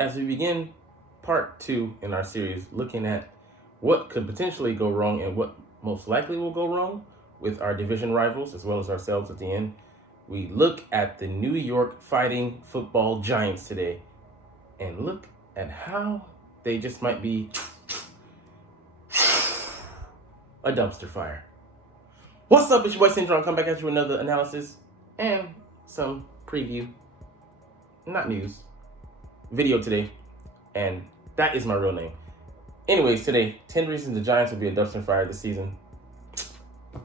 as we begin part 2 in our series looking at what could potentially go wrong and what most likely will go wrong with our division rivals as well as ourselves at the end, we look at the New York Fighting Football Giants today and look at how they just might be a dumpster fire. What's up, it's your boy Cintron. Come back at you with another analysis and some preview, not news, video today, and that is my real name. Anyways, today, 10 reasons the Giants will be a dumpster fire this season.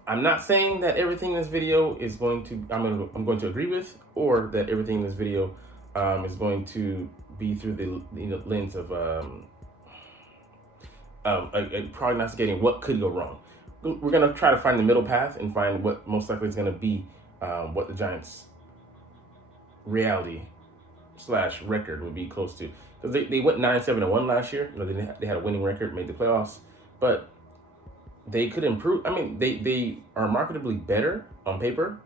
I'm not saying that everything in this video is going to I'm going to agree with, or that everything in this video is going to be through the lens of prognosticating what could go wrong. We're going to try to find the middle path and find what most likely is going to be what the Giants' reality / record would be close to. Because they went 9-7-1 last year. You know, they had a winning record, made the playoffs, but they could improve. I mean, they are marketably better on paper,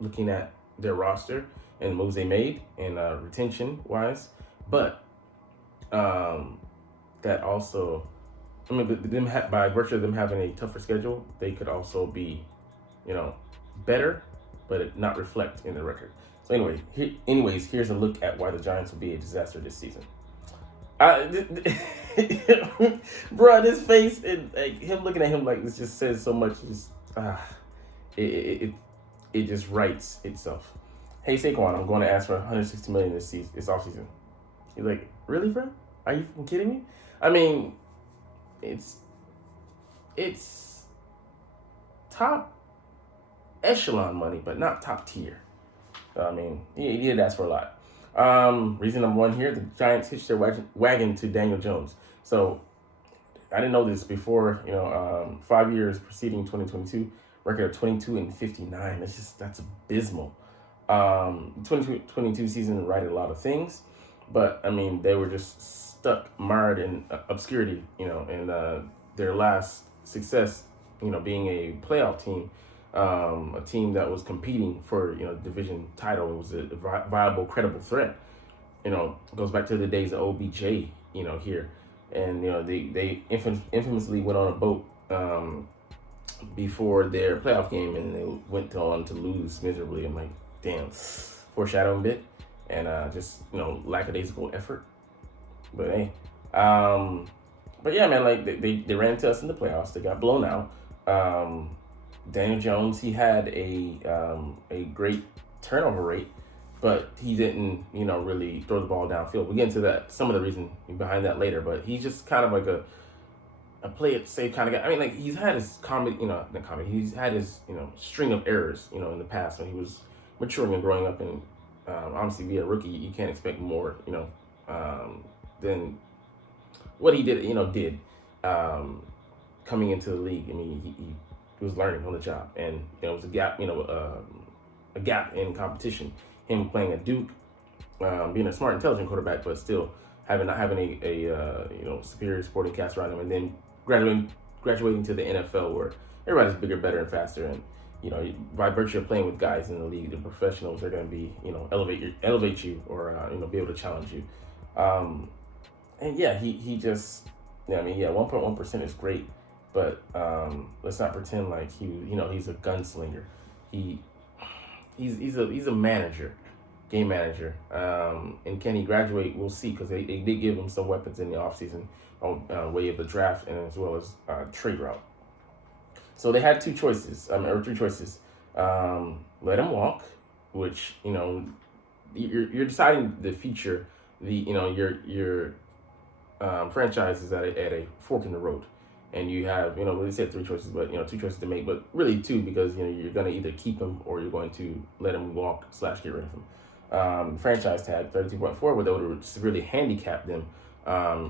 looking at their roster and the moves they made and retention wise, but that also, I mean, by virtue of them having a tougher schedule, they could also be, better, but it not reflect in the record. So anyways, here's a look at why the Giants will be a disaster this season. Bro, this face and him looking at him like this just says so much. It just writes itself. Hey Saquon, I'm going to ask for $160 million this offseason. He's like, really, bro? Are you kidding me? I mean, it's top echelon money, but not top tier. I mean, he did ask for a lot. Reason number one here, the Giants hitched their wagon to Daniel Jones. So I didn't know this before, 5 years preceding 2022, record of 22-59. That's abysmal. 2022 season righted a lot of things, but I mean, they were just mired in obscurity, in their last success, being a playoff team. A team that was competing for division title. It was a viable, credible threat. Goes back to the days of OBJ. Here, and they infamously went on a boat before their playoff game, and they went on to lose miserably. I'm like, damn, foreshadowing bit, and just lackadaisical effort. But hey, but yeah, man, like they ran into us in the playoffs. They got blown out. Daniel Jones, he had a great turnover rate, but he didn't, really throw the ball downfield. We'll get into that, some of the reason behind that later, but he's just kind of like a play it safe kind of guy. I mean, like, he's had his he's had his, string of errors, in the past when he was maturing and growing up, and obviously be a rookie, you can't expect more, than what he did, coming into the league. I mean, he was learning on the job, and there was a gap, a gap in competition. Him playing at Duke, being a smart, intelligent quarterback, but still not having a superior supporting cast around him, and then graduating to the NFL where everybody's bigger, better, and faster, and by virtue of playing with guys in the league, the professionals are going to be elevate you or be able to challenge you. And yeah, he just 1.1% is great. But let's not pretend like he's a gunslinger. He's a manager, game manager. And can he graduate? We'll see, because they did give him some weapons in the offseason on way of the draft and as well as trade route. So they had three choices. Let him walk, which you're deciding the future. Your franchise is at a fork in the road. And you have, they said three choices, but, two choices to make, but really two, because, you're going to either keep him or you're going to let him walk / get rid of him. Franchise tag 32.4, where they would have severely handicapped them,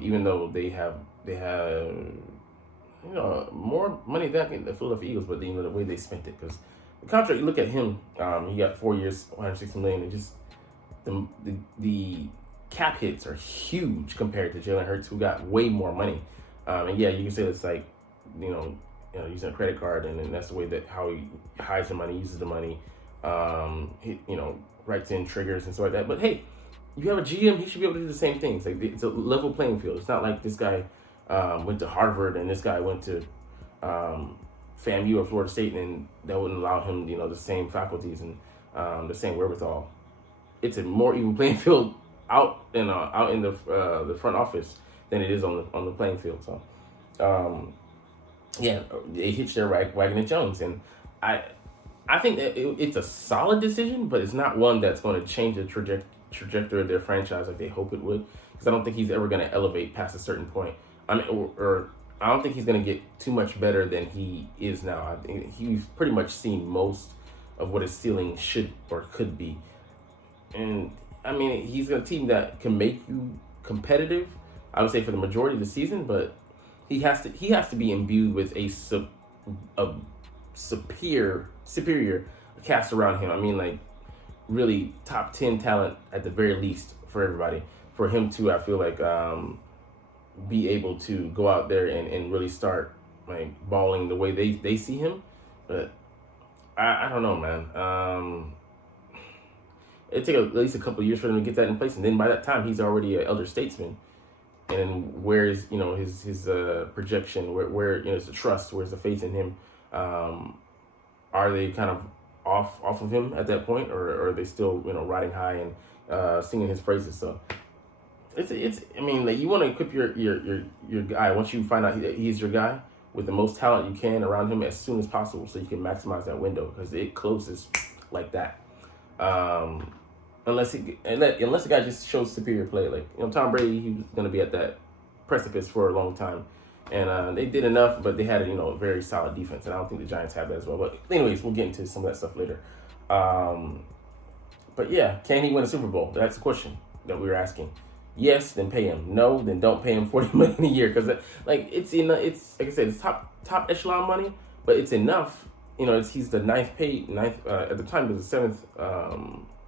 even though they have more money than the Philadelphia Eagles, but the way they spent it, because the contract, you look at him, he got 4 years, $160 million, and just the cap hits are huge compared to Jalen Hurts, who got way more money. And yeah, you can say it's like, using a credit card, and that's the way that how he hides the money, uses the money, writes in triggers and stuff like that. But hey, you have a GM, he should be able to do the same things. Like, it's a level playing field. It's not like this guy went to Harvard and this guy went to FAMU or Florida State, and that wouldn't allow him, the same faculties and the same wherewithal. It's a more even playing field out in the front office than it is on the playing field. So, yeah, they hitched their wagon at Jones, and I think that it's a solid decision, but it's not one that's going to change the trajectory of their franchise like they hope it would. Because I don't think he's ever going to elevate past a certain point. I mean, or I don't think he's going to get too much better than he is now. I think he's pretty much seen most of what his ceiling should or could be. And I mean, he's a team that can make you competitive, I would say, for the majority of the season, but he has to be imbued with a superior cast around him. I mean, like, really top 10 talent at the very least for everybody, for him to, I feel like, be able to go out there and really start like balling the way they see him. But I don't know, man. It take at least a couple of years for him to get that in place, and then by that time he's already an elder statesman. And where's his projection? Where is the trust? Where's the faith in him? Are they kind of off of him at that point, or are they still riding high and singing his praises? So it's I mean, like, you want to equip your guy once you find out he's your guy with the most talent you can around him as soon as possible, so you can maximize that window, because it closes like that. Unless the guy just shows superior play, like Tom Brady, he was gonna be at that precipice for a long time, and they did enough, but they had a very solid defense, and I don't think the Giants have that as well. But anyways, we'll get into some of that stuff later. But yeah, can he win a Super Bowl? That's the question that we were asking. Yes, then pay him. No, then don't pay him $40 million a year, because it's enough. It's like I said, it's top echelon money, but it's enough. He's the ninth at the time. He was the seventh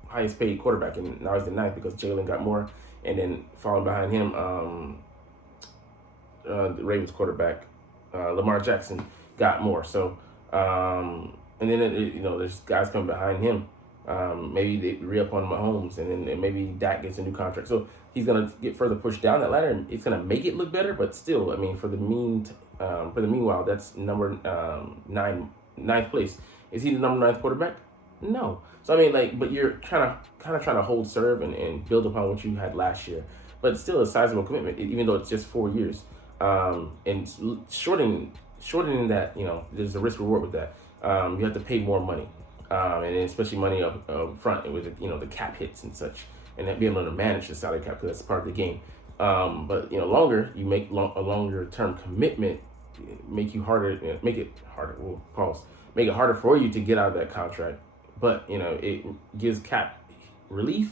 highest paid quarterback, and now he's the ninth because Jalen got more, and then following behind him, the Ravens quarterback Lamar Jackson got more. So, and then there's guys coming behind him. Maybe they re-up on Mahomes, and then maybe Dak gets a new contract. So he's gonna get further pushed down that ladder, and it's gonna make it look better. But still, I mean, for the meanwhile, that's number ninth place. Is he the number 9th quarterback? No. So I mean, but you're kind of trying to hold serve and build upon what you had last year. But it's still a sizable commitment, even though it's just 4 years. And shortening that, there's a risk reward with that. You have to pay more money. And especially money up front with the cap hits and such, and be able to manage the salary cap, because that's part of the game. But longer, you make a longer term commitment, make it harder. We'll pause. Make it harder for you to get out of that contract. But it gives cap relief,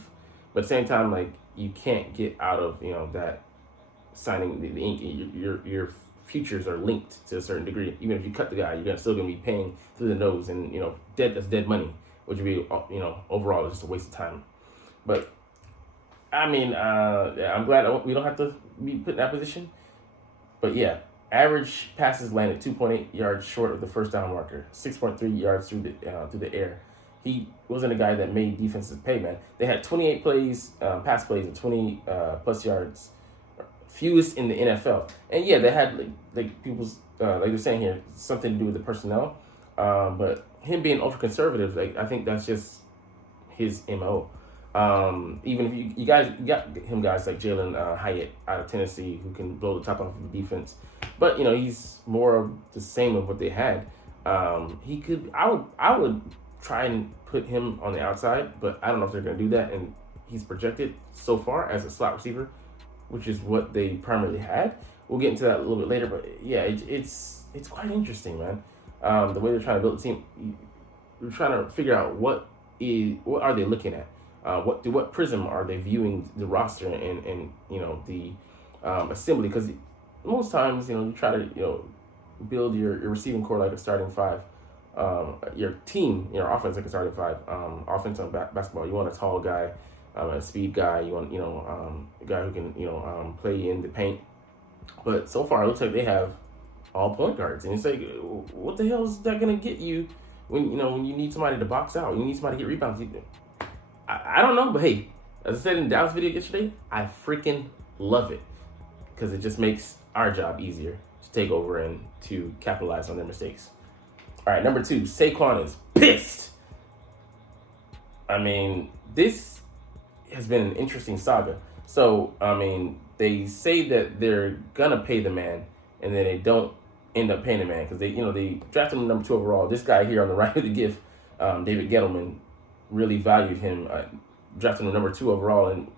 but at the same time, like, you can't get out of that signing the ink. Your futures are linked to a certain degree. Even if you cut the guy, you're still gonna be paying through the nose, and that's dead money, which would be overall just a waste of time. But I mean, I'm glad we don't have to be put in that position. But yeah, average passes landed 2.8 yards short of the first down marker, 6.3 yards through the air. He wasn't a guy that made defenses pay, man. They had 28 pass plays of 20 plus yards, fewest in the NFL. And yeah, they had like people's like they're saying here, something to do with the personnel. But him being ultra conservative, I think that's just his MO. Even if you got him guys like Jalen Hyatt out of Tennessee, who can blow the top off of the defense, but he's more of the same of what they had. He could. I would try and put him on the outside, but I don't know if they're going to do that. And he's projected so far as a slot receiver, which is what they primarily had. We'll get into that a little bit later, but yeah, it's quite interesting, man. The way they're trying to build a team, we're trying to figure out what are they looking at, what prism are they viewing the roster and the assembly, because most times you try to build your receiving core like a starting five. Your team, your offense like a starting five. Offense on basketball, you want a tall guy, a speed guy. You want a guy who can play in the paint. But so far, it looks like they have all point guards, and it's like, what the hell is that gonna get you when you need somebody to box out, you need somebody to get rebounds? I don't know, but hey, As I said in the Dallas video yesterday, I freaking love it because it just makes our job easier to take over and to capitalize on their mistakes. All right, number 2, Saquon is pissed. I mean, this has been an interesting saga. So, I mean, they say that they're gonna pay the man, and then they don't end up paying the man because they drafted him number 2 overall. This guy here on the right of the GIF, David Gettleman, really valued him, drafted him number 2 overall, and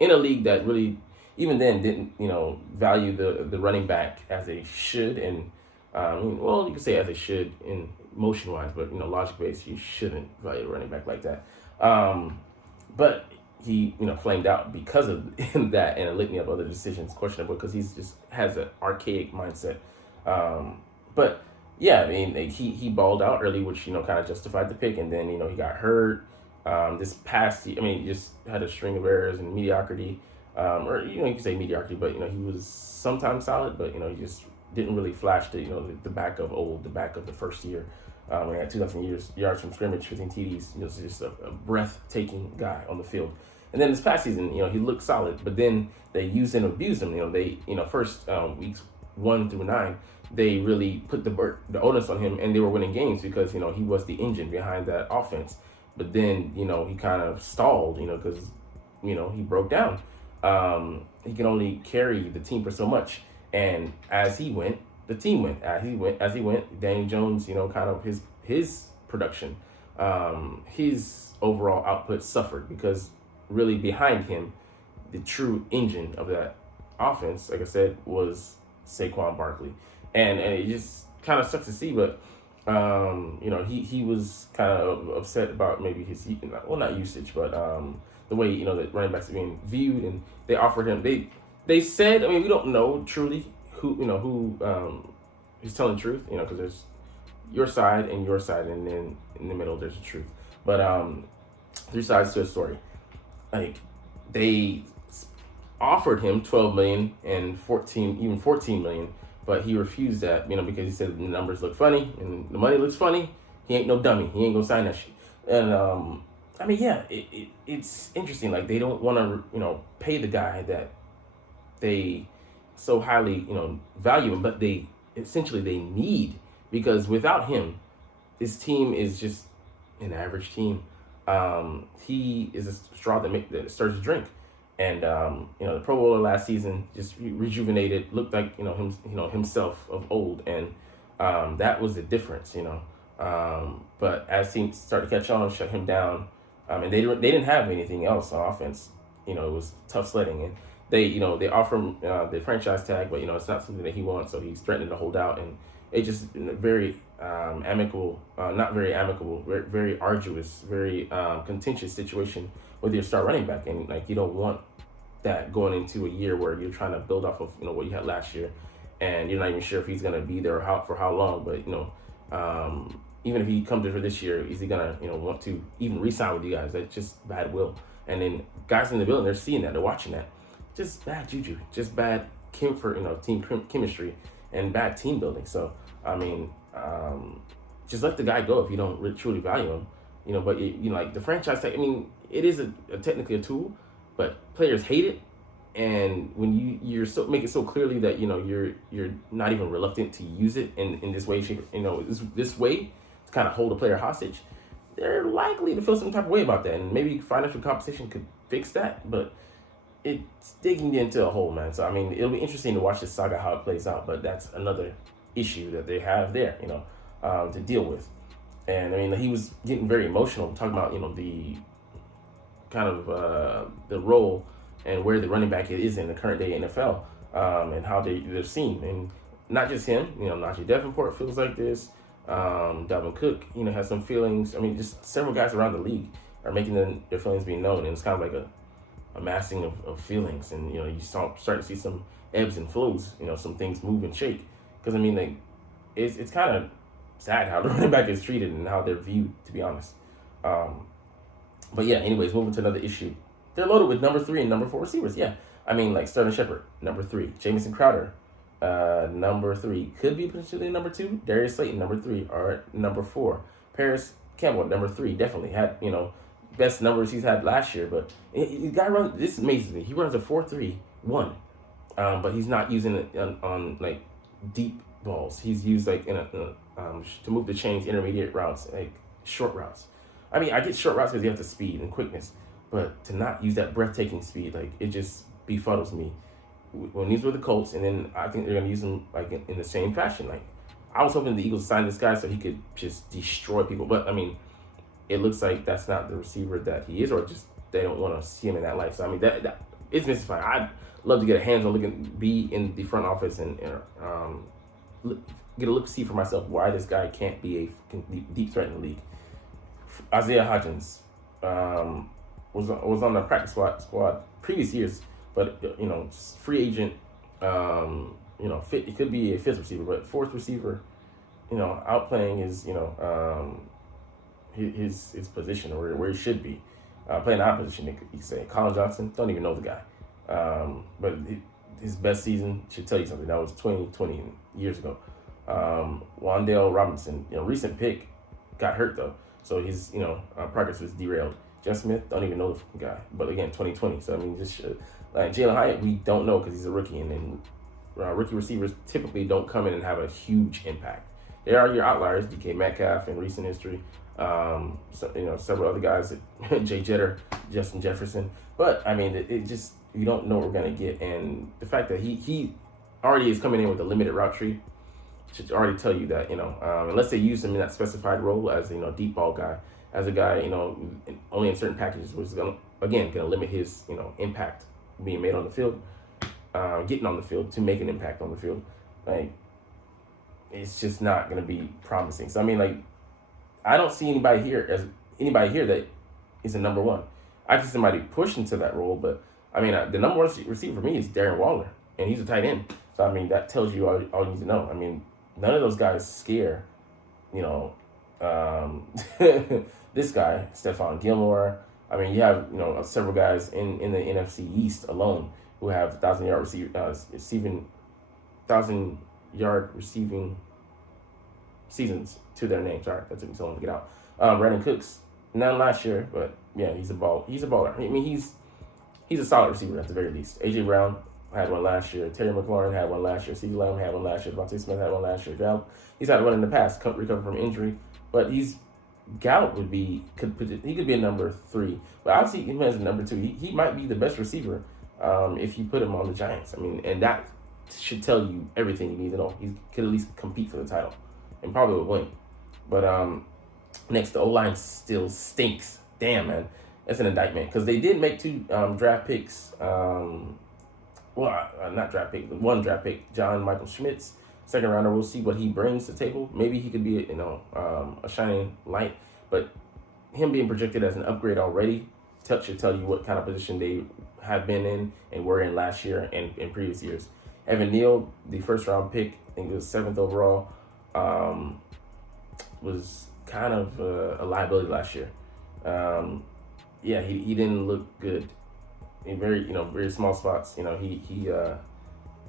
in a league that really even then didn't value the running back as they should, and well, you could say as they should in motion wise, but logic based, you shouldn't value a running back like that. But he flamed out because of that and a litany of other decisions questionable because he's just has an archaic mindset. But yeah, I mean, like, he balled out early, which kind of justified the pick, and then he got hurt. This past, I mean, he just had a string of errors and mediocrity, or you can say mediocrity, but he was sometimes solid, but he just didn't really flash the the back of the first year. When he had 2,000 yards from scrimmage, 15 TDs, just a breathtaking guy on the field. And then this past season, he looked solid, but then they used and abused him. They first weeks 1 through 9, they really put the onus on him, and they were winning games because he was the engine behind that offense. But then he kind of stalled, because he broke down. He can only carry the team for so much, and as he went, the team went. As he went, Daniel Jones, kind of his production, his overall output suffered because really behind him, the true engine of that offense, like I said, was Saquon Barkley, and it just kind of sucks to see, but. He was kind of upset about maybe his, not usage, but the way the running backs are being viewed, and they offered him. They said, I mean, we don't know truly who is telling the truth, because there's your side, and then in the middle there's the truth. But 3 sides to a story. Like, they offered him $12 million and 14 million. But he refused that, because he said the numbers look funny and the money looks funny. He ain't no dummy. He ain't gonna sign that shit. And I mean, yeah, it's interesting. Like, they don't want to, pay the guy that they so highly, value him, but they need, because without him, this team is just an average team. He is a straw that stirs the drink. And the Pro Bowler last season just rejuvenated, looked like himself of old, and that was the difference, But as teams started to catch on, shut him down, and they didn't have anything else on offense. It was tough sledding, and they offer him the franchise tag, but it's not something that he wants, so he's threatening to hold out, and it just very amicable, not very amicable, very, very arduous, very contentious situation with your star running back, and like, you don't want that going into a year where you're trying to build off of what you had last year, and you're not even sure if he's gonna be there for how long. But even if he comes there for this year, is he gonna want to even re-sign with you guys? That's just bad will. And then guys in the building, they're seeing that, they're watching that. Just bad juju, just bad team chemistry and bad team building. So I mean, just let the guy go if you don't really, truly value him. But like the franchise tag, I mean, it is technically a tool, but players hate it. And when you're make it so clearly that you're not even reluctant to use it in this way, shape, this way to kind of hold a player hostage, they're likely to feel some type of way about that. And maybe financial compensation could fix that, but it's digging into a hole, man. So I mean, it'll be interesting to watch this saga how it plays out. But that's another issue that they have there, to deal with. And I mean, he was getting very emotional, talking about the kind of the role and where the running back is in the current day NFL, and how they're seen. And not just him, Najee Davenport feels like this. Dalvin Cook, has some feelings. I mean, just several guys around the league are making their feelings being known, and it's kind of like a massing of feelings. And you start to see some ebbs and flows. Some things move and shake. Because I mean, like, it's kind of sad how the running back is treated and how they're viewed, to be honest. But yeah, anyways, moving to another issue. They're loaded with number 3 and number 4 receivers. Yeah, I mean, like Sterling Shepard, number 3. Jamison Crowder, number 3. Could be potentially number 2. Darius Slayton, number 3. Or number 4. Paris Campbell, number 3. Definitely had, best numbers he's had last year. But the guy runs. This amazes me. He runs a 4.31, but he's not using it on like deep balls. He's used like to move the chains, intermediate routes, like short routes. I mean, I get short routes because you have the speed and quickness, but to not use that breathtaking speed, like it just befuddles me. When these were the Colts, and then I think they're gonna use him like in the same fashion. Like I was hoping the Eagles signed this guy so he could just destroy people, but I mean, it looks like that's not the receiver that he is, or just they don't want to see him in that light. So I mean, that it's mystifying. I'd love to get a hands on look and be in the front office and get a look see for myself why this guy can't be a deep threat in the league. Isaiah Hodgins was on the practice squad previous years, but free agent. It could be a fifth receiver, but fourth receiver, outplaying his position or where he should be, playing out opposition. You could say Colin Johnson, don't even know the guy, but his best season should tell you something. That was 20 years ago. Wan'Dale Robinson, recent pick, got hurt though, so his progress was derailed. Jeff Smith, don't even know the fucking guy, but again 2020. So I mean, just like Jalen Hyatt, we don't know because he's a rookie, and then rookie receivers typically don't come in and have a huge impact. There are your outliers, DK Metcalf in recent history, several other guys, Jay Jetter, Justin Jefferson. But I mean, it just, you don't know what we're gonna get, and the fact that he already is coming in with a limited route tree should already tell you that unless they use him in that specified role as deep ball guy, as a guy only in certain packages, which is gonna limit his impact being made on the field, getting on the field to make an impact on the field. Like, it's just not gonna be promising. So I mean, like, I don't see anybody here that is a number one. I see somebody push into that role, but I mean, the number one receiver for me is Darren Waller, and he's a tight end. So I mean, that tells you all you need to know. I mean, none of those guys scare, this guy, Stephon Gilmore. I mean, you have several guys in the NFC East alone who have 1,000-yard receiving seasons to their name. Sorry, that took me so long to get out. Brandon Cooks, none last year, but yeah, he's a baller. I mean, he's a solid receiver at the very least. AJ Brown had one last year. Terry McLaurin had one last year. CeeDee Lamb had one last year. Devontae Smith had one last year. Gallup, he's had one in the past, recovered from injury, but Gallup could be a number 3, but I'd see him as a number 2. He might be the best receiver if you put him on the Giants. I mean, and that should tell you everything you need to know. He could at least compete for the title and probably would win. But next, the O-line still stinks. Damn, man, that's an indictment because they did make 2 draft picks. Not draft pick, but 1 draft pick, John Michael Schmitz, second rounder. We'll see what he brings to the table. Maybe he could be a shining light, but him being projected as an upgrade already should tell you what kind of position they have been in and were in last year and in previous years. Evan Neal, the first round pick, I think it was 7th overall, was kind of a liability last year. He didn't look good in very small spots. He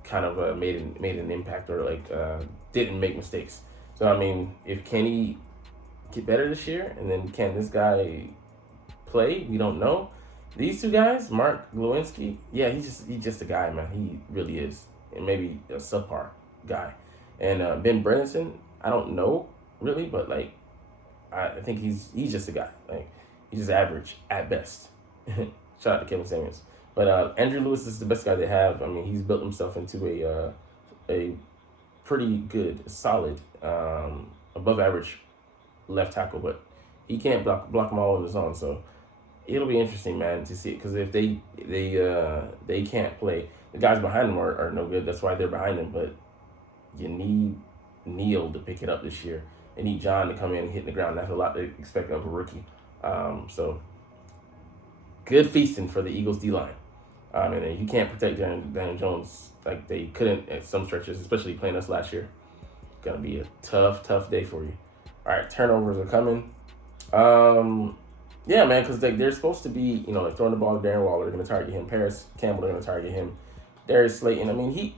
kind of made an impact, or didn't make mistakes. So I mean, can he get better this year, and then can this guy play? We don't know. These 2 guys, Mark Glowinski, yeah, he's just a guy, man. He really is, and maybe a subpar guy. And Ben Bredesen, I don't know really, but I think he's just a guy. He's just average at best. Shout out to Kevin Samuels. But Andrew Lewis is the best guy they have. I mean, he's built himself into a pretty good, solid, above average left tackle, but he can't block them all on his own. So it'll be interesting, man, to see it, because if they can't play, the guys behind them are no good. That's why they're behind them. But you need Neal to pick it up this year. You need John to come in and hit the ground. That's a lot to expect of a rookie. So good feasting for the Eagles D-line. And you can't protect Daniel Jones like they couldn't at some stretches, especially playing us last year. Gonna be a tough day for you. All right, turnovers are coming. Yeah, man, because they're supposed to be, throwing the ball to Darren Waller. They're gonna target him. Paris Campbell, they're gonna target him. Darius Slayton. I mean, he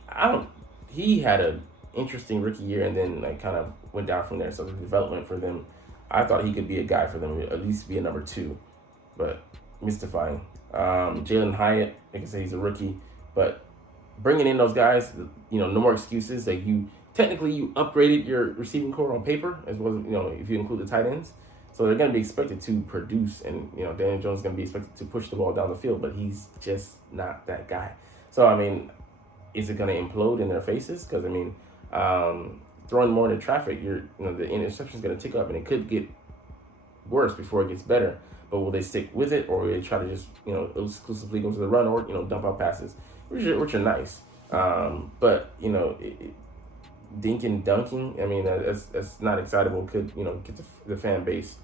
had an interesting rookie year and then kind of went down from there. So the development for them, I thought he could be a guy for them, at least be a number 2. but mystifying. Jalen Hyatt, like I said, he's a rookie, but bringing in those guys, no more excuses. Like technically you upgraded your receiving core on paper as well as if you include the tight ends. So they're going to be expected to produce, and Daniel Jones is going to be expected to push the ball down the field, but he's just not that guy. So I mean, is it going to implode in their faces? Because I mean, throwing more into traffic, the interception is going to tick up, and it could get worse before it gets better. But will they stick with it, or will they try to just exclusively go to the run, or dump out passes, which are nice. But dinking, dunking, I mean that's not excitable. Could get the fan base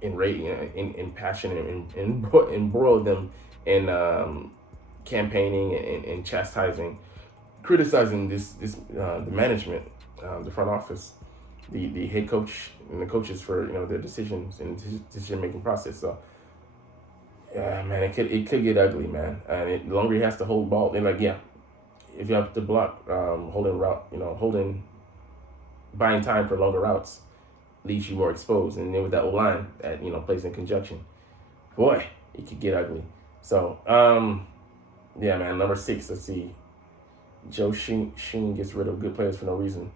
in passion and embroil them in campaigning and chastising, criticizing the management, the front office, the head coach and the coaches for their decisions and decision making process. So yeah, man, it could get ugly, man. And the longer he has to hold ball, and if you have to block, buying time for longer routes leaves you more exposed. And then with that O-line that plays in conjunction, boy, it could get ugly. So yeah, man, number 6, let's see. Joe Sheen gets rid of good players for no reason.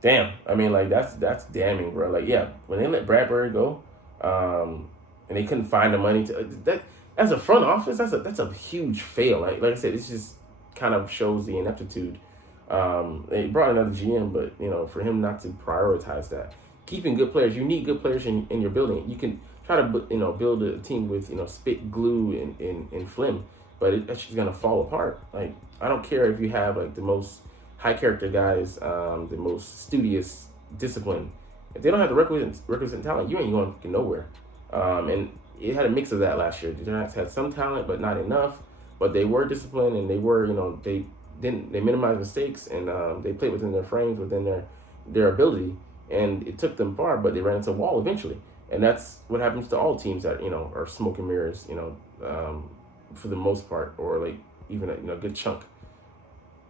Damn, I mean, like that's damning, bro. Like, yeah, when they let Bradbury go, and they couldn't find the money to that as a front office, that's a huge fail. Like I said, this just kind of shows the ineptitude. They brought another GM, but for him not to prioritize that, keeping good players, you need good players in your building. You can try to build a team with spit, glue, and phlegm, but that's just gonna fall apart. Like, I don't care if you have like the most high character guys, the most studious, disciplined. If they don't have the requisite talent, you ain't going nowhere. And it had a mix of that last year. The Giants had some talent, but not enough. But they were disciplined, and they were, they minimized mistakes, and they played within their frames, within their ability, and it took them far. But they ran into a wall eventually, and that's what happens to all teams that are smoke and mirrors, for the most part, or like even a good chunk.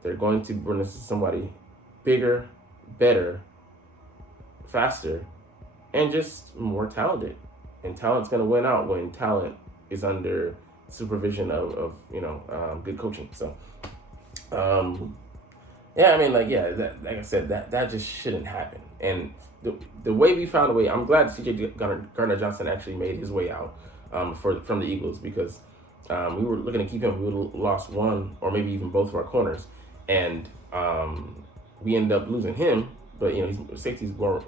They're going to run into somebody bigger, better, faster, and just more talented. And talent's going to win out when talent is under supervision of good coaching. So, yeah, I mean, like I said, that just shouldn't happen. And the way we found a way, I'm glad CJ Gardner-Johnson actually made his way out from the Eagles, because we were looking to keep him. We would have lost one or maybe even both of our corners. And we ended up losing him, but safety's more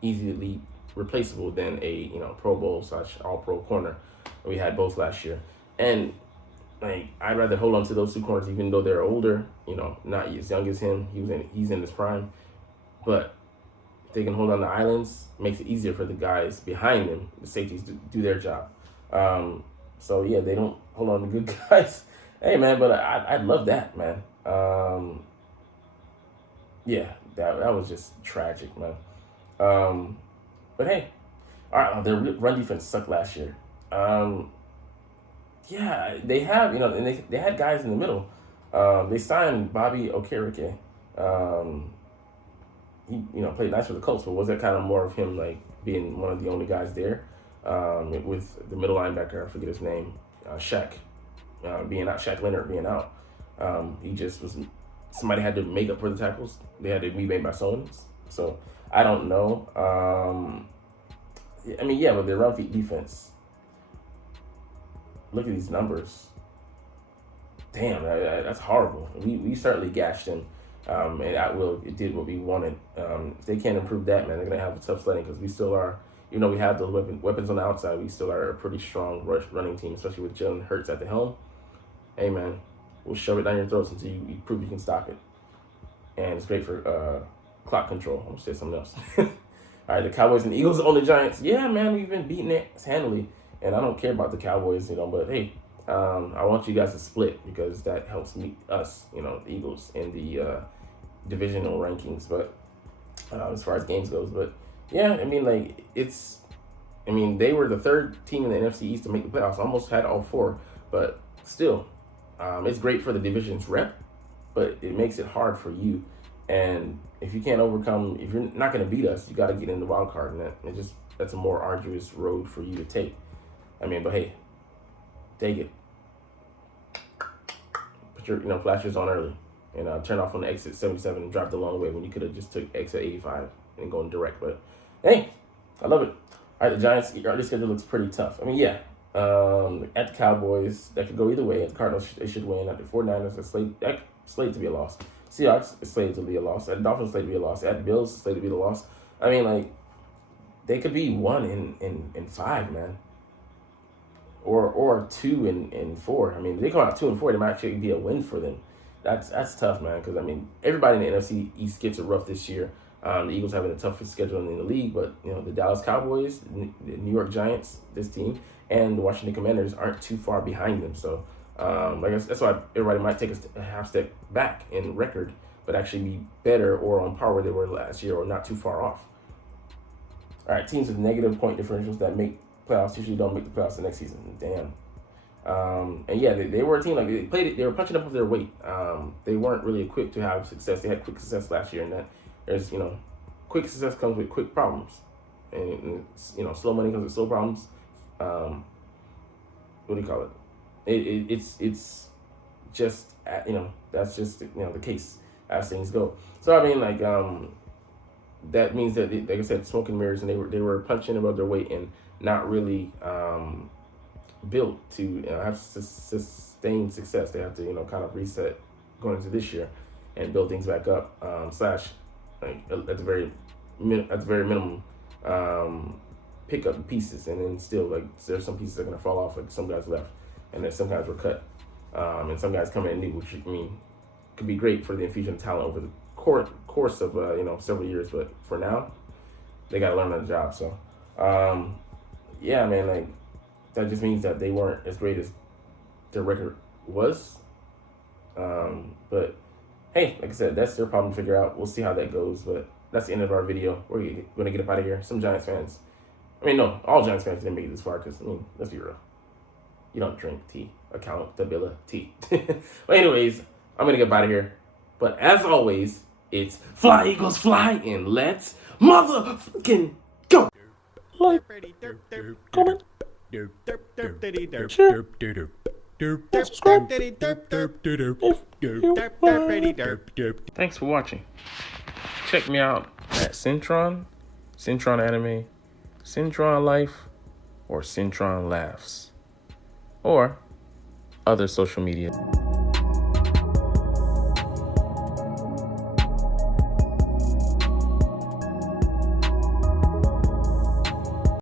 easily replaceable than a Pro Bowl / All Pro corner. We had both last year, and like I'd rather hold on to those two corners, even though they're older. Not as young as him. He's in his prime, but if they can hold on to islands, makes it easier for the guys behind them, the safeties, to do their job. So yeah, they don't hold on to good guys. Hey man, but I'd love that, man. Yeah, that was just tragic, man. But hey, all right, their run defense sucked last year. Yeah, they have, and they had guys in the middle. They signed Bobby Okereke. He, played nice for the Colts, but was that kind of more of him like being one of the only guys there? With the middle linebacker, I forget his name, Shaq being out, Shaq Leonard being out. He just was, somebody had to make up for the tackles. They had to be made by someone. So I don't know. I mean, yeah, but their run defense, look at these numbers. Damn, that's horrible. We certainly gashed them. And it did what we wanted. If they can't improve that, man, they're going to have a tough sledding, because we still are, even though we have those weapons on the outside, we still are a pretty strong running team, especially with Jalen Hurts at the helm. Hey, man, we'll shove it down your throats until you prove you can stop it. And it's great for clock control. I'm going to say something else. All right, the Cowboys and Eagles own the Giants. Yeah, man, we've been beating it handily. And I don't care about the Cowboys, but hey, I want you guys to split, because that helps us, the Eagles, in the divisional rankings. But as far as games goes, but yeah, I mean, like they were the third team in the NFC East to make the playoffs. Almost had all four, but still, it's great for the division's rep, but it makes it hard for you. And if you can't overcome, if you're not going to beat us, you got to get in the wild card, and that's a more arduous road for you to take. I mean, but hey, take it. Put your flashers on early and turn off on the exit 77 and drive the long way when you could have just took exit 85 and going direct. But hey, I love it. All right, the Giants' early schedule looks pretty tough. I mean, yeah. At the Cowboys, that could go either way. At the Cardinals, they should win. At the 49ers, it's slated to be a loss. Seahawks is slated to be a loss. At the Dolphins, slated to be a loss. At the Bills, it's slated to be a loss. I mean, like, they could be 1 in 5, man. Or 2 in 4. I mean, if they come out 2 and 4, it might actually be a win for them. That's tough, man. Because I mean, everybody in the NFC East gets it rough this year. The Eagles having the toughest schedule in the league, but the Dallas Cowboys, the New York Giants, this team, and the Washington Commanders aren't too far behind them. So, I guess that's why everybody might take a half step back in record, but actually be better or on par where they were last year, or not too far off. All right, teams with negative point differentials that make playoffs usually don't make the playoffs the next season. Damn. And yeah, they were a team, like, they were punching up with their weight. They weren't really equipped to have success. They had quick success last year, and that there's quick success comes with quick problems, and slow money comes with slow problems. What do you call it? It's just that's just the case as things go. So I mean, like, that means that like I said, smoke and mirrors, and they were punching above their weight and not really built to have sustained success. They have to kind of reset going into this year and build things back up. Slash, like, at the very minimum, pick up pieces, and then still, like, there's some pieces that are gonna fall off. Like, some guys left, and then some guys were cut, and some guys come in new, which could be great for the infusion of talent over the course of several years. But for now, they got to learn on the job. So, yeah, man, like, that just means that they weren't as great as their record was. But hey, like I said, that's their problem to figure out. We'll see how that goes. But that's the end of our video. We're going to get up out of here. Some Giants fans. I mean, no, all Giants fans didn't make it this far because, let's be real. You don't drink tea. Accountability. But anyways, I'm going to get up out of here. But as always, it's fly, Eagles, fly, and let's motherfucking go. Like, comment, share, subscribe. Thanks for watching. Check me out at Cintron, Cintron Anime, Cintron Life, or Cintron Laughs, or other social media.